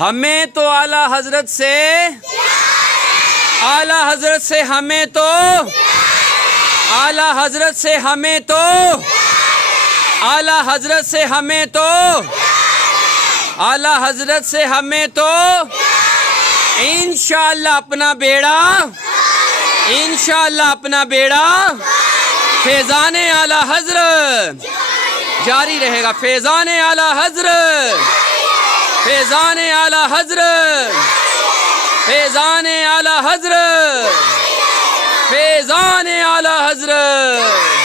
हमें तो आला हजरत से हमें तो आला हजरत से हमें तो आला हजरत से हमें तो आला हजरत से हमें तो इंशाअल्लाह अपना बेड़ा फैज़ाने आला हजरत जारी रहेगा। फैज़ाने आला हजरत, फैज़ाने आला हजरत, फैज़ाने आला हजरत, फैज़ाने आला हजरत।